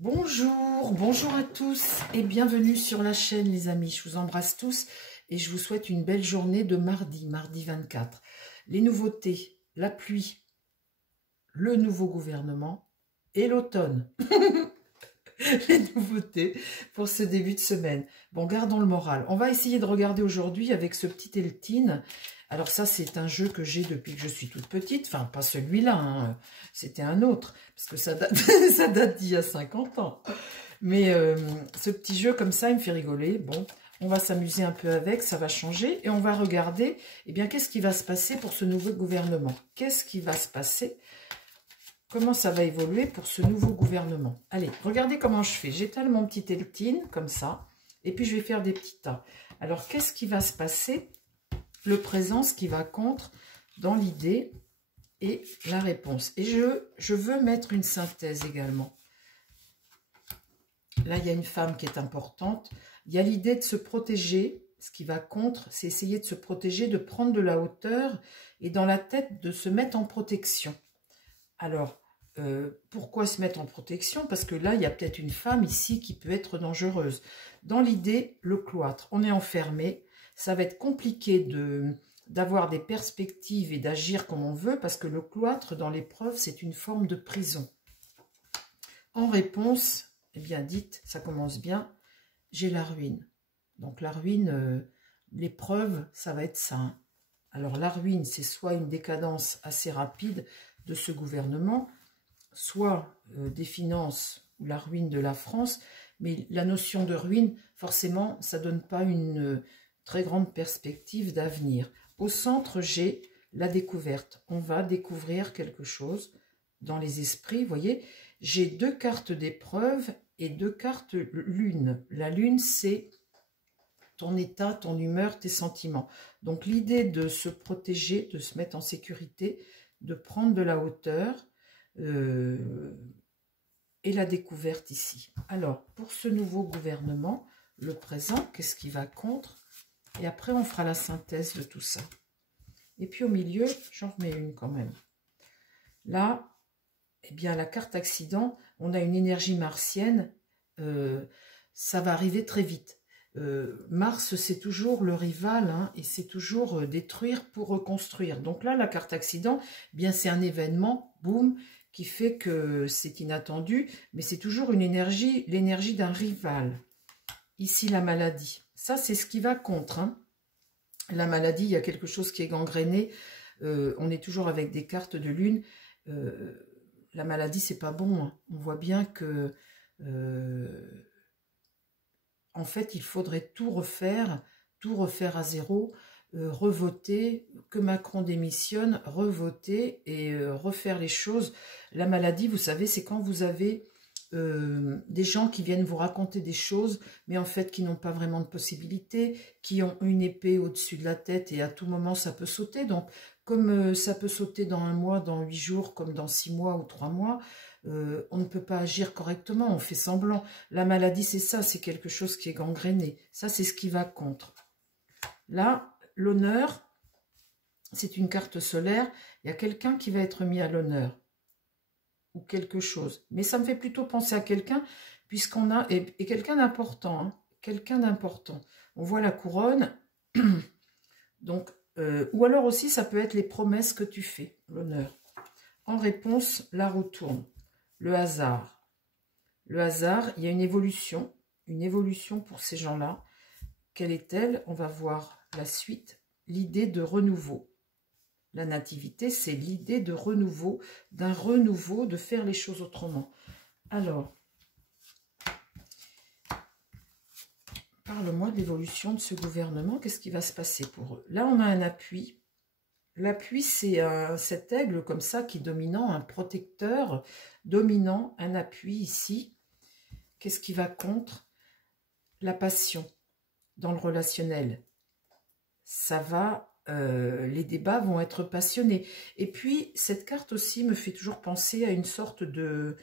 Bonjour, bonjour à tous et bienvenue sur la chaîne les amis. Je vous embrasse tous et je vous souhaite une belle journée de mardi 24. Les nouveautés, la pluie, le nouveau gouvernement et l'automne. Les nouveautés pour ce début de semaine. Bon, gardons le moral. On va essayer de regarder aujourd'hui avec ce petit Eltine. Alors ça, c'est un jeu que j'ai depuis que je suis toute petite. Enfin, pas celui-là, hein. C'était un autre. Parce que ça date, ça date d'il y a 50 ans. Mais ce petit jeu comme ça, il me fait rigoler. Bon, on va s'amuser un peu avec, ça va changer. Et on va regarder, eh bien, qu'est-ce qui va se passer pour ce nouveau gouvernement? Qu'est-ce qui va se passer? Comment ça va évoluer pour ce nouveau gouvernement? Allez, regardez comment je fais. J'étale mon petit Eltine, comme ça. Et puis, je vais faire des petits tas. Alors, qu'est-ce qui va se passer? Le présent, ce qui va contre dans l'idée et la réponse. Et je veux mettre une synthèse également. Là, il y a une femme qui est importante. Il y a l'idée de se protéger. Ce qui va contre, c'est essayer de se protéger, de prendre de la hauteur et dans la tête de se mettre en protection. Alors, pourquoi se mettre en protection? Parce que là, il y a peut-être une femme ici qui peut être dangereuse. Dans l'idée, le cloître, on est enfermé. Ça va être compliqué d'avoir des perspectives et d'agir comme on veut parce que le cloître, dans l'épreuve, c'est une forme de prison. En réponse, eh bien, dites, ça commence bien, j'ai la ruine. Donc, la ruine, l'épreuve, ça va être ça. Hein. Alors, la ruine, c'est soit une décadence assez rapide de ce gouvernement, soit des finances ou la ruine de la France, mais la notion de ruine, forcément, ça ne donne pas une très grande perspective d'avenir. Au centre, j'ai la découverte. On va découvrir quelque chose dans les esprits. Vous voyez, j'ai deux cartes d'épreuve et deux cartes lune. La lune, c'est ton état, ton humeur, tes sentiments. Donc, l'idée de se protéger, de se mettre en sécurité, de prendre de la hauteur et la découverte ici. Alors, pour ce nouveau gouvernement, le présent, qu'est-ce qui va contre? Et après, on fera la synthèse de tout ça. Et puis, au milieu, j'en remets une quand même. Là, eh bien, la carte accident, on a une énergie martienne. Ça va arriver très vite. Mars, c'est toujours le rival, hein, et c'est toujours détruire pour reconstruire. Donc là, la carte accident, eh bien c'est un événement, boum, qui fait que c'est inattendu, mais c'est toujours une énergie, l'énergie d'un rival. Ici, la maladie. Ça, c'est ce qui va contre. Hein. La maladie, il y a quelque chose qui est gangréné. On est toujours avec des cartes de lune. La maladie, c'est pas bon. Hein. On voit bien que... en fait, il faudrait tout refaire à zéro, revoter, que Macron démissionne, revoter et refaire les choses. La maladie, vous savez, c'est quand vous avez des gens qui viennent vous raconter des choses, mais en fait qui n'ont pas vraiment de possibilité, qui ont une épée au-dessus de la tête et à tout moment ça peut sauter. Donc, comme ça peut sauter dans 1 mois, dans 8 jours, comme dans 6 mois ou 3 mois, on ne peut pas agir correctement, on fait semblant. La maladie, c'est ça, c'est quelque chose qui est gangréné. Ça, c'est ce qui va contre. Là, l'honneur, c'est une carte solaire. Il y a quelqu'un qui va être mis à l'honneur. Ou quelque chose. Mais ça me fait plutôt penser à quelqu'un, puisqu'on a... Et quelqu'un d'important. Hein, quelqu'un d'important. On voit la couronne. Donc, ou alors aussi, ça peut être les promesses que tu fais, l'honneur. En réponse, la roue tourne. Le hasard. Le hasard, il y a une évolution pour ces gens-là. Quelle est-elle? On va voir la suite. L'idée de renouveau. La nativité, c'est l'idée de renouveau, d'un renouveau, de faire les choses autrement. Alors, parle-moi de l'évolution de ce gouvernement. Qu'est-ce qui va se passer pour eux? Là, on a un appui. L'appui, c'est cet aigle comme ça qui est dominant, un protecteur dominant, un appui ici. Qu'est-ce qui va contre? La passion dans le relationnel. Ça va, les débats vont être passionnés. Et puis, cette carte aussi me fait toujours penser à une sorte de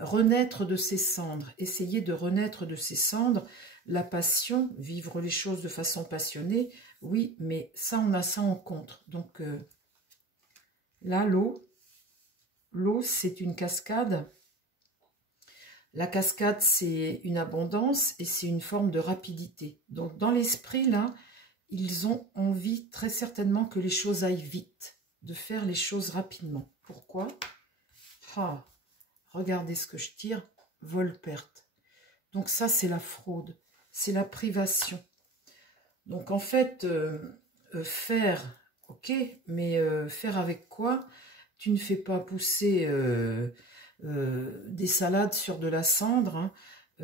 renaître de ses cendres. Essayer de renaître de ses cendres. La passion, vivre les choses de façon passionnée, oui, mais ça, on a ça en contre. Donc, là, l'eau, c'est une cascade. La cascade, c'est une abondance et c'est une forme de rapidité. Donc, dans l'esprit, là, ils ont envie très certainement que les choses aillent vite, de faire les choses rapidement. Pourquoi? Ah, regardez ce que je tire, vol-perte. Donc ça, c'est la fraude, c'est la privation. Donc en fait, faire, ok, mais faire avec quoi? Tu ne fais pas pousser des salades sur de la cendre, hein.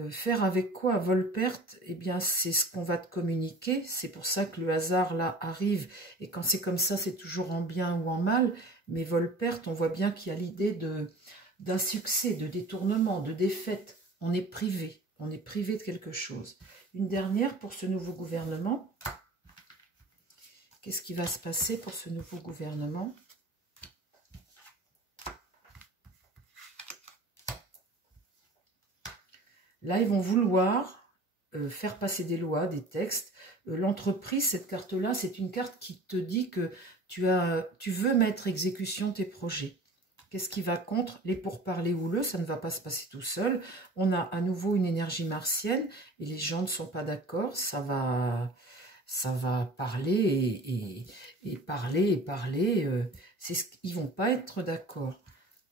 Faire avec quoi? Vol-perte, eh bien c'est ce qu'on va te communiquer, c'est pour ça que le hasard là arrive, et quand c'est comme ça, c'est toujours en bien ou en mal, mais vol-perte, on voit bien qu'il y a l'idée d'un succès, de détournement, de défaite. On est privé de quelque chose. Une dernière pour ce nouveau gouvernement. Qu'est-ce qui va se passer pour ce nouveau gouvernement? Là, ils vont vouloir faire passer des lois, des textes. L'entreprise, cette carte-là, c'est une carte qui te dit que tu veux mettre exécution tes projets. Qu'est-ce qui va contre? Les pourparlers houleux, ça ne va pas se passer tout seul. On a à nouveau une énergie martienne et les gens ne sont pas d'accord. Ça va parler et parler et parler. Ils vont pas être d'accord.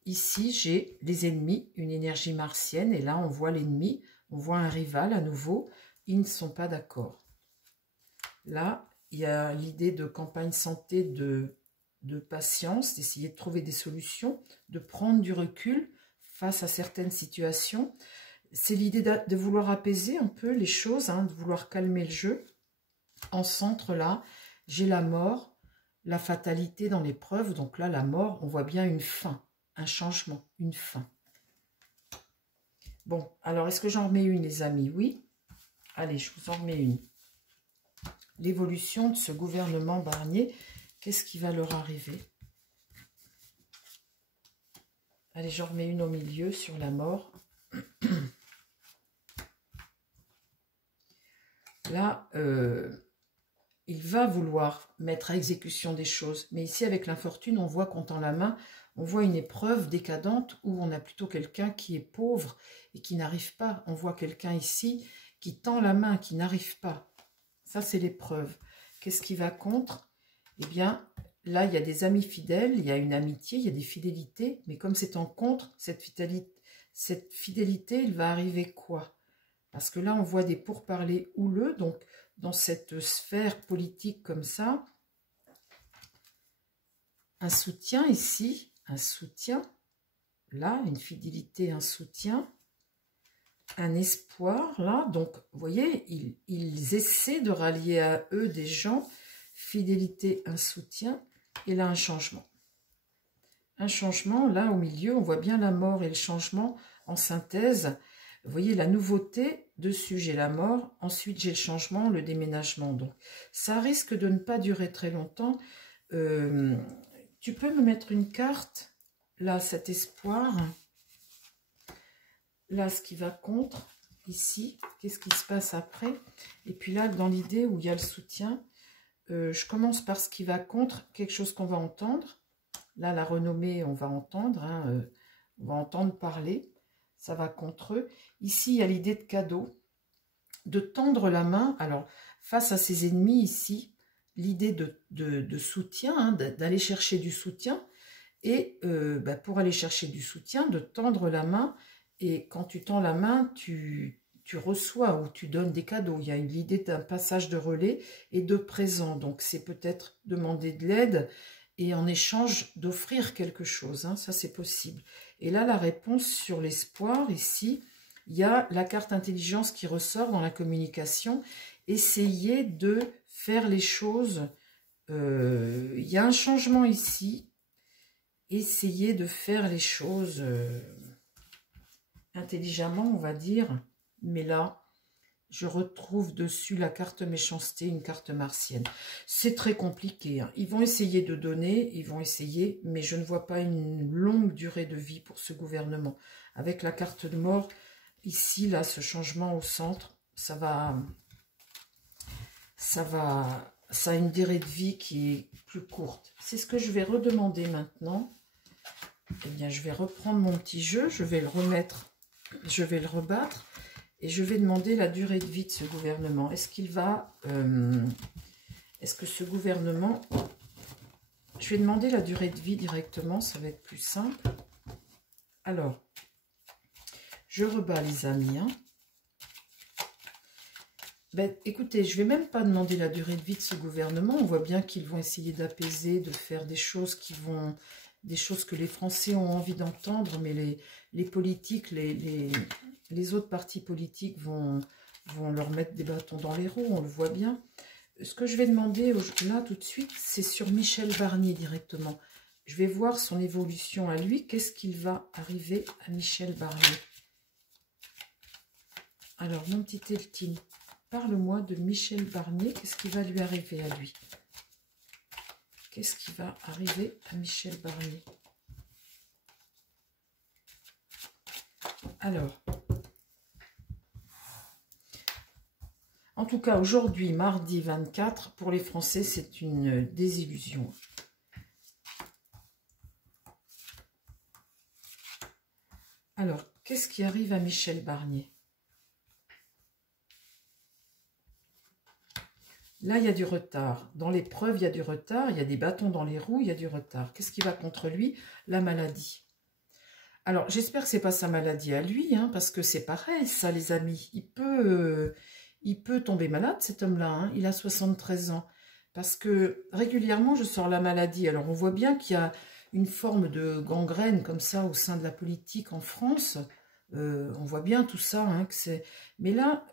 Ici, j'ai les ennemis, une énergie martienne. Et là, on voit l'ennemi, on voit un rival à nouveau. Ils ne sont pas d'accord. Là, il y a l'idée de campagne santé, de patience, d'essayer de trouver des solutions, de prendre du recul face à certaines situations. C'est l'idée de vouloir apaiser un peu les choses, hein, de vouloir calmer le jeu. En centre, là, j'ai la mort, la fatalité dans l'épreuve. Donc là, la mort, on voit bien une fin, un changement, une fin. Bon, alors, est-ce que j'en remets une, les amis? Oui. Allez, je vous en remets une. L'évolution de ce gouvernement Barnier, qu'est-ce qui va leur arriver? Allez, j'en remets une au milieu sur la mort. Là, il va vouloir mettre à exécution des choses. Mais ici, avec l'infortune, on voit qu'on tend la main, on voit une épreuve décadente où on a plutôt quelqu'un qui est pauvre et qui n'arrive pas. On voit quelqu'un ici qui tend la main, qui n'arrive pas. Ça, c'est l'épreuve. Qu'est-ce qui va contre? Eh bien, là, il y a des amis fidèles, il y a une amitié, il y a des fidélités. Mais comme c'est en contre, cette fidélité, il va arriver quoi? Parce que là, on voit des pourparlers houleux. Donc, dans cette sphère politique comme ça, un soutien ici, un soutien. Là, une fidélité, un soutien. Un espoir, là. Donc, vous voyez, ils essaient de rallier à eux des gens. Fidélité, un soutien. Et là, un changement. Un changement, là, au milieu, on voit bien la mort et le changement en synthèse. Vous voyez, la nouveauté, dessus, j'ai la mort. Ensuite, j'ai le changement, le déménagement. Donc, ça risque de ne pas durer très longtemps. Tu peux me mettre une carte, là, cet espoir. Là, ce qui va contre, ici, qu'est-ce qui se passe après? Et puis là, dans l'idée où il y a le soutien, je commence par ce qui va contre, quelque chose qu'on va entendre. Là, la renommée, on va entendre, hein, on va entendre parler, ça va contre eux. Ici, il y a l'idée de cadeau, de tendre la main. Alors, face à ses ennemis ici, l'idée de soutien, hein, d'aller chercher du soutien. Et pour aller chercher du soutien, de tendre la main. Et quand tu tends la main, tu reçois ou tu donnes des cadeaux. Il y a l'idée d'un passage de relais et de présent. Donc, c'est peut-être demander de l'aide et en échange d'offrir quelque chose. Hein, ça, c'est possible. Et là, la réponse sur l'espoir, ici, il y a la carte intelligence qui ressort dans la communication. Essayez de faire les choses. Il y a un changement ici. Essayez de faire les choses intelligemment, on va dire. Mais là, je retrouve dessus la carte méchanceté, une carte martienne. C'est très compliqué. Hein. Ils vont essayer de donner, ils vont essayer, mais je ne vois pas une longue durée de vie pour ce gouvernement. Avec la carte de mort, ici, là, ce changement au centre, ça a une durée de vie qui est plus courte. C'est ce que je vais redemander maintenant. Eh bien, je vais reprendre mon petit jeu, je vais le remettre Je vais le rebattre et je vais demander la durée de vie de ce gouvernement. Est-ce qu'il va... est-ce que ce gouvernement... Je vais demander la durée de vie directement, ça va être plus simple. Alors, je rebats les amis. Hein. Ben, écoutez, je ne vais même pas demander la durée de vie de ce gouvernement. On voit bien qu'ils vont essayer d'apaiser, de faire des choses qui vont... Des choses que les Français ont envie d'entendre, mais les politiques, les autres partis politiques vont leur mettre des bâtons dans les roues, on le voit bien. Ce que je vais demander là tout de suite, c'est sur Michel Barnier directement. Je vais voir son évolution à lui. Qu'est-ce qu'il va arriver à Michel Barnier? Alors, mon petit Eltine, parle-moi de Michel Barnier. Qu'est-ce qui va lui arriver à lui? Qu'est-ce qui va arriver à Michel Barnier? Alors, en tout cas, aujourd'hui, mardi 24, pour les Français, c'est une désillusion. Alors, qu'est-ce qui arrive à Michel Barnier? Là, il y a du retard. Dans l'épreuve, il y a du retard. Il y a des bâtons dans les roues, il y a du retard. Qu'est-ce qui va contre lui? La maladie. Alors, j'espère que ce n'est pas sa maladie à lui, hein, parce que c'est pareil, ça, les amis. Il peut tomber malade, cet homme-là. Hein. Il a 73 ans. Parce que régulièrement, je sors la maladie. Alors, on voit bien qu'il y a une forme de gangrène comme ça au sein de la politique en France. On voit bien tout ça, hein, que c'est... Mais là,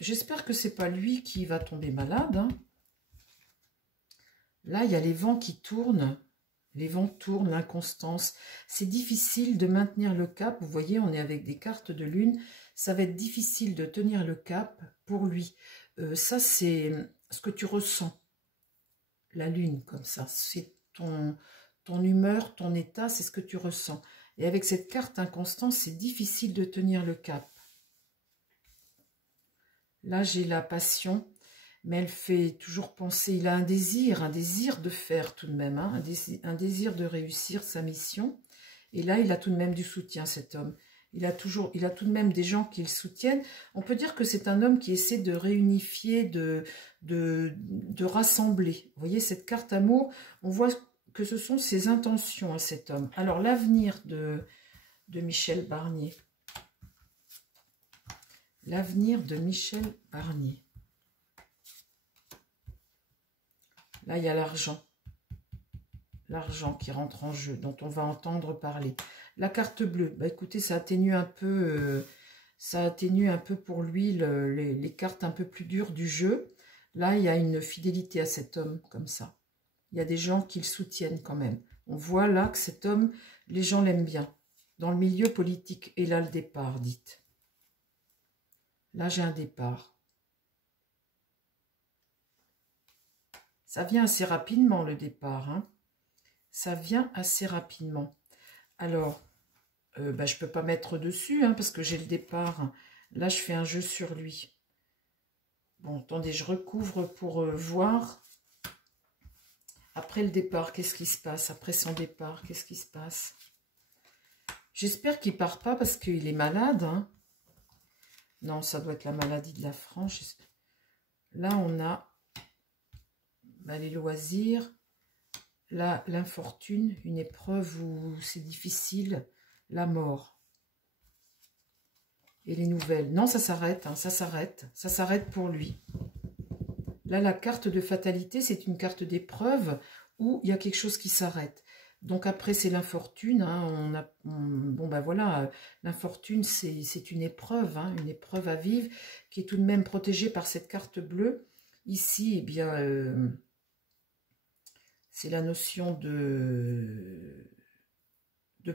j'espère que c'est pas lui qui va tomber malade. Hein. Là, il y a les vents qui tournent. Les vents tournent, l'inconstance. C'est difficile de maintenir le cap. Vous voyez, on est avec des cartes de lune. Ça va être difficile de tenir le cap pour lui. Ça, c'est ce que tu ressens. La lune, comme ça. C'est ton humeur, ton état, c'est ce que tu ressens. Et avec cette carte inconstance, c'est difficile de tenir le cap. Là, j'ai la passion, mais elle fait toujours penser, il a un désir de faire tout de même, hein, un désir de réussir sa mission. Et là, il a tout de même du soutien, cet homme. Il a tout de même des gens qui le soutiennent. On peut dire que c'est un homme qui essaie de réunifier, de rassembler. Vous voyez, cette carte amour, on voit que ce sont ses intentions à cet homme. Alors, l'avenir de Michel Barnier. L'avenir de Michel Barnier. Là, il y a l'argent. L'argent qui rentre en jeu, dont on va entendre parler. La carte bleue, bah écoutez, ça atténue un peu pour lui les cartes un peu plus dures du jeu. Là, il y a une fidélité à cet homme, comme ça. Il y a des gens qui le soutiennent quand même. On voit là que cet homme, les gens l'aiment bien. Dans le milieu politique. Et là, le départ, dites. Là, j'ai un départ. Ça vient assez rapidement, le départ. Hein. Ça vient assez rapidement. Alors, je ne peux pas mettre dessus, hein, parce que j'ai le départ. Là, je fais un jeu sur lui. Bon, attendez, je recouvre pour voir. Après le départ, qu'est-ce qui se passe? Après son départ, qu'est-ce qui se passe? J'espère qu'il ne part pas parce qu'il est malade. Hein. Non, ça doit être la maladie de la France. Là, on a les loisirs. Là, l'infortune, une épreuve où c'est difficile. La mort. Et les nouvelles. Non, ça s'arrête. Hein, ça s'arrête. Ça s'arrête pour lui. Là, la carte de fatalité, c'est une carte d'épreuve où il y a quelque chose qui s'arrête. Donc après, c'est l'infortune. Hein, bon, ben voilà, l'infortune, c'est une épreuve à vivre, qui est tout de même protégée par cette carte bleue. Ici, eh bien, c'est la notion de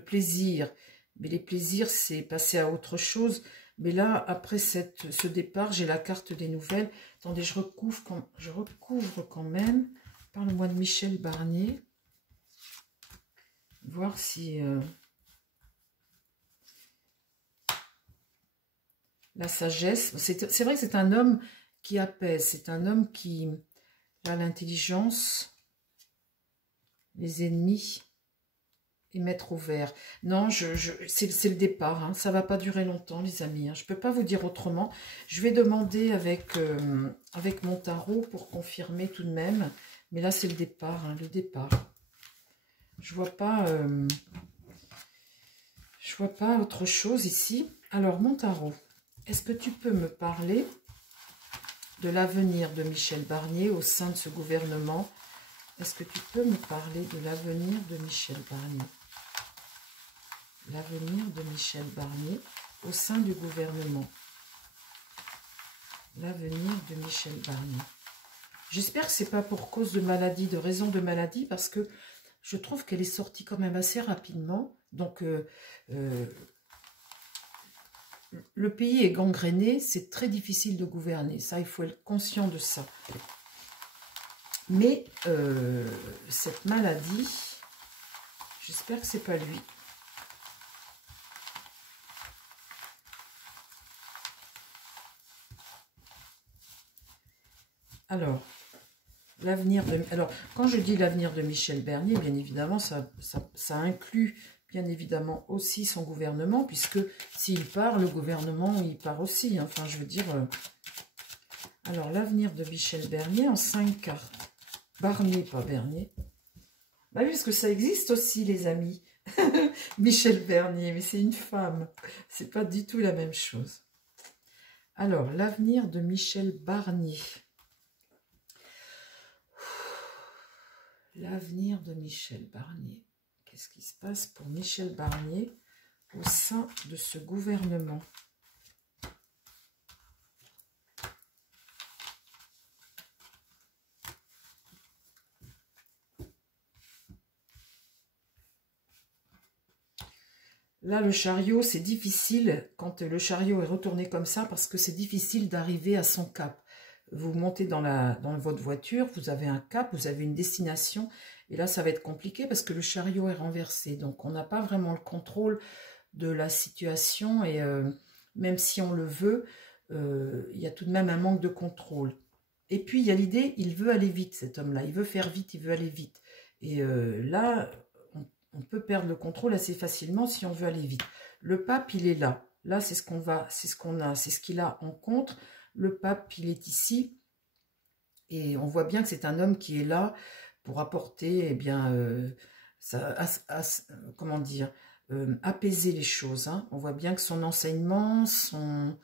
plaisir. Mais les plaisirs, c'est passer à autre chose. Mais là, après ce départ, j'ai la carte des nouvelles. Attendez, je recouvre quand même. Parle-moi de Michel Barnier. Voir si... la sagesse. C'est vrai que c'est un homme qui apaise. C'est un homme qui a l'intelligence, les ennemis et mettre au vert. Non, c'est le départ, hein. Ça ne va pas durer longtemps, les amis, hein. Je ne peux pas vous dire autrement. Je vais demander avec mon tarot pour confirmer tout de même. Mais là, c'est le départ, hein, le départ. Je vois pas autre chose ici. Alors, mon tarot, est-ce que tu peux me parler de l'avenir de Michel Barnier au sein de ce gouvernement? Est-ce que tu peux me parler de l'avenir de Michel Barnier? L'avenir de Michel Barnier au sein du gouvernement. L'avenir de Michel Barnier. J'espère que ce n'est pas pour cause de maladie, de raison de maladie, parce que je trouve qu'elle est sortie quand même assez rapidement. Donc, le pays est gangréné, c'est très difficile de gouverner. Ça, il faut être conscient de ça. Mais cette maladie, j'espère que c'est pas lui. Alors, l'avenir de... Alors, quand je dis l'avenir de Michel Barnier, bien évidemment, ça inclut bien évidemment aussi son gouvernement, puisque s'il part, le gouvernement, il part aussi. Enfin, je veux dire... Alors, l'avenir de Michel Barnier en 5 cartes. Barnier, pas Bernier. Bah oui, parce que ça existe aussi, les amis. Michel Barnier, mais c'est une femme. C'est pas du tout la même chose. Alors, l'avenir de Michel Barnier. L'avenir de Michel Barnier. Qu'est-ce qui se passe pour Michel Barnier au sein de ce gouvernement? Là, le chariot, c'est difficile quand le chariot est retourné comme ça parce que c'est difficile d'arriver à son cap. Vous montez dans votre voiture, vous avez un cap, vous avez une destination. Et là, ça va être compliqué parce que le chariot est renversé. Donc, on n'a pas vraiment le contrôle de la situation. Et même si on le veut, il y a tout de même un manque de contrôle. Et puis, il y a l'idée, il veut aller vite, cet homme-là. Il veut faire vite, il veut aller vite. Et là... on peut perdre le contrôle assez facilement si on veut aller vite. Le pape, il est là. Là, c'est ce qu'on a, c'est ce qu'il a en contre. Le pape, il est ici. Et on voit bien que c'est un homme qui est là pour apporter, eh bien, comment dire, apaiser les choses, hein. On voit bien que son enseignement, son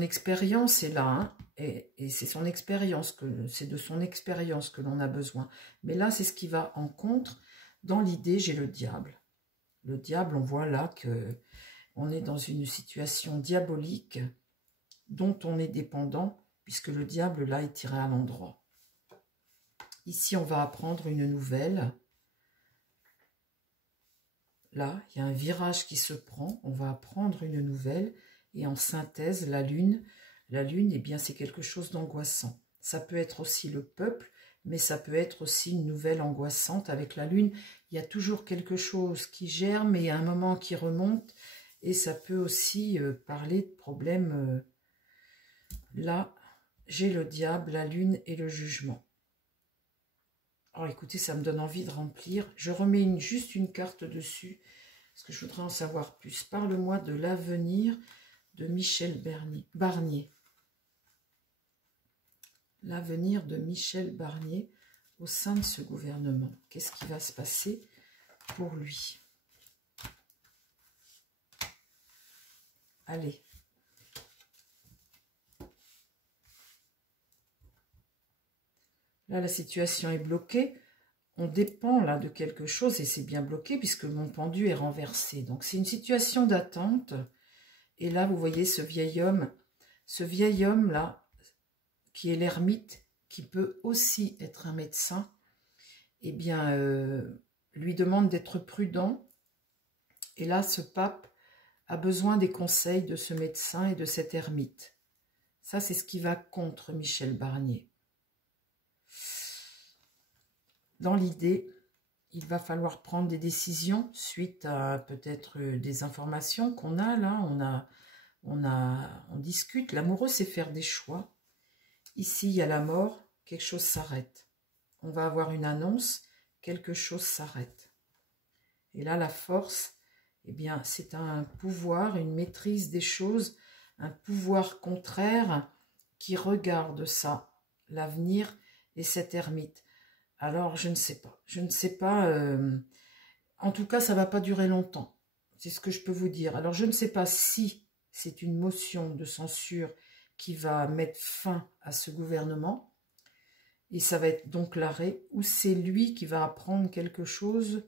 expérience est là, hein. Et c'est son expérience, c'est de son expérience que l'on a besoin. Mais là, c'est ce qui va en contre. Dans l'idée, j'ai le diable. Le diable, on voit là que on est dans une situation diabolique dont on est dépendant, puisque le diable, là, est tiré à l'endroit. Ici, on va apprendre une nouvelle. Là, il y a un virage qui se prend. On va apprendre une nouvelle. Et en synthèse, la lune, eh bien, c'est quelque chose d'angoissant. Ça peut être aussi le peuple, mais ça peut être aussi une nouvelle angoissante. Avec la lune, il y a toujours quelque chose qui germe et un moment qui remonte. Et ça peut aussi parler de problèmes. Là, j'ai le diable, la lune et le jugement. Alors écoutez, ça me donne envie de remplir. Je remets juste une carte dessus, parce que je voudrais en savoir plus. Parle-moi de l'avenir de Michel Barnier. L'avenir de Michel Barnier au sein de ce gouvernement. Qu'est-ce qui va se passer pour lui? Allez. Là, la situation est bloquée. On dépend là de quelque chose et c'est bien bloqué puisque mon pendu est renversé. Donc, c'est une situation d'attente. Et là, vous voyez ce vieil homme là, qui est l'ermite, qui peut aussi être un médecin, eh bien, lui demande d'être prudent. Et là, ce pape a besoin des conseils de ce médecin et de cet ermite. Ça, c'est ce qui va contre Michel Barnier. Dans l'idée, il va falloir prendre des décisions suite à peut-être des informations qu'on a là. On discute. L'amoureux, c'est faire des choix. Ici, il y a la mort, quelque chose s'arrête. On va avoir une annonce, quelque chose s'arrête. Et là, la force, eh bien, c'est un pouvoir, une maîtrise des choses, un pouvoir contraire qui regarde ça, l'avenir et cette ermite. Alors, je ne sais pas. Je ne sais pas. En tout cas, ça ne va pas durer longtemps. C'est ce que je peux vous dire. Alors, je ne sais pas si c'est une motion de censure qui va mettre fin à ce gouvernement. Et ça va être donc l'arrêt. Ou c'est lui qui va apprendre quelque chose,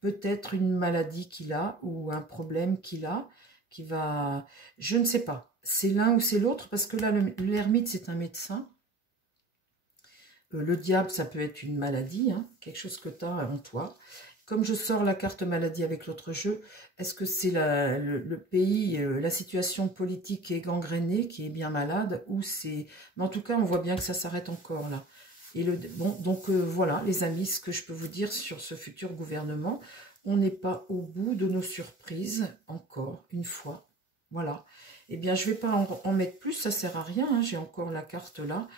peut-être une maladie qu'il a ou un problème qu'il a, qui va... Je ne sais pas. C'est l'un ou c'est l'autre, parce que là, l'ermite, c'est un médecin. Le diable, ça peut être une maladie, hein, quelque chose que tu as en toi. Comme je sors la carte maladie avec l'autre jeu, est-ce que c'est le pays, la situation politique qui est gangrénée, qui est bien malade, ou c'est... Mais en tout cas, on voit bien que ça s'arrête encore là. Et bon, donc voilà, les amis, ce que je peux vous dire sur ce futur gouvernement, on n'est pas au bout de nos surprises, encore une fois. Voilà. Eh bien, je ne vais pas en mettre plus, ça ne sert à rien, hein, j'ai encore la carte là.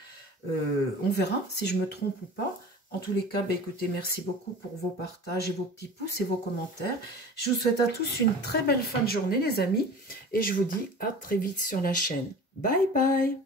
On verra si je me trompe ou pas. En tous les cas, bah, écoutez, merci beaucoup pour vos partages et vos petits pouces et vos commentaires. Je vous souhaite à tous une très belle fin de journée, les amis. Et je vous dis à très vite sur la chaîne. Bye bye!